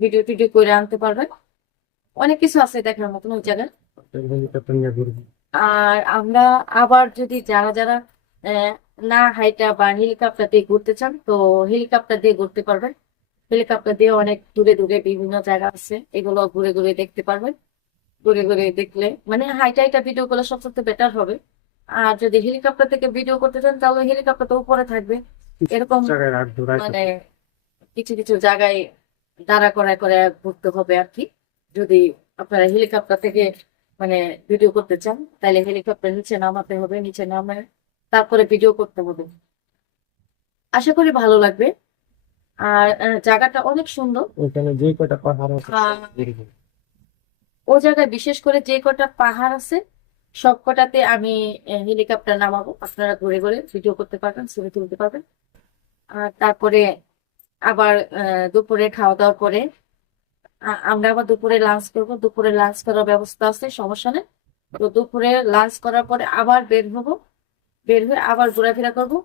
Video টিডিও করে আনতে পারবেন। অনেক কিছু আছে দেখার মতন ওই জায়গায়। হেলিকপ্টার নিয়ে ঘুরবো। আর আমরা আবার যদি যারা যারা আহ, না হাইটা বা হেলিকপ্টার দিয়ে ঘুরতে চান, তো হেলিকপ্টার দিয়ে ঘুরতে পারবেন। হেলিকপ্টার দিয়ে অনেক দূরে দূরে বিভিন্ন জায়গা আছে, এগুলো ঘুরে ঘুরে দেখতে পারবেন। ঘুরে ঘুরে দেখলে মানে হাইটা হাইটা ভিডিও করলে সবচেয়ে বেটার হবে। আর যদি হেলিকপ্টার থেকে ভিডিও করতে চান তাহলে হেলিকপ্টার তো উপরে থাকবে এরকম। জায়গায় রাখবো রাখবো। মানে কিছু কিছু জায়গায় দাঁড়া করায় করে ঘুরতে হবে আর কি। যদি আপনারা হেলিকপ্টার থেকে মানে ভিডিও করতে চান তাহলে হেলিকপ্টার নিচে নামাতে হবে, নিচে নামে তারপরে ভিডিও করতে হবে। আশা করি ভালো লাগবে। আর জায়গাটা অনেক সুন্দর। ওইখানে যে কয়টা পাহাড় আছে সব আহ, ঘুরবো। ও জায়গায় বিশেষ করে যে কটা পাহাড় আছে সব কটাতে আমি হেলিকপ্টার নামাবো, আপনারা ঘুরে ঘুরে ভিডিও করতে পারবেন, ছবি তুলতে পারবেন। আর তারপরে আবার দুপুরে খাওয়া দাওয়ার পরে আমরা আবার দুপুরে লাঞ্চ করবো। দুপুরে লাঞ্চ করার ব্যবস্থা আছে, সমস্যা নেই। তো দুপুরে লাঞ্চ করার পরে আবার বের হবো, বের হয়ে আবার ঘোরাফেরা করবো।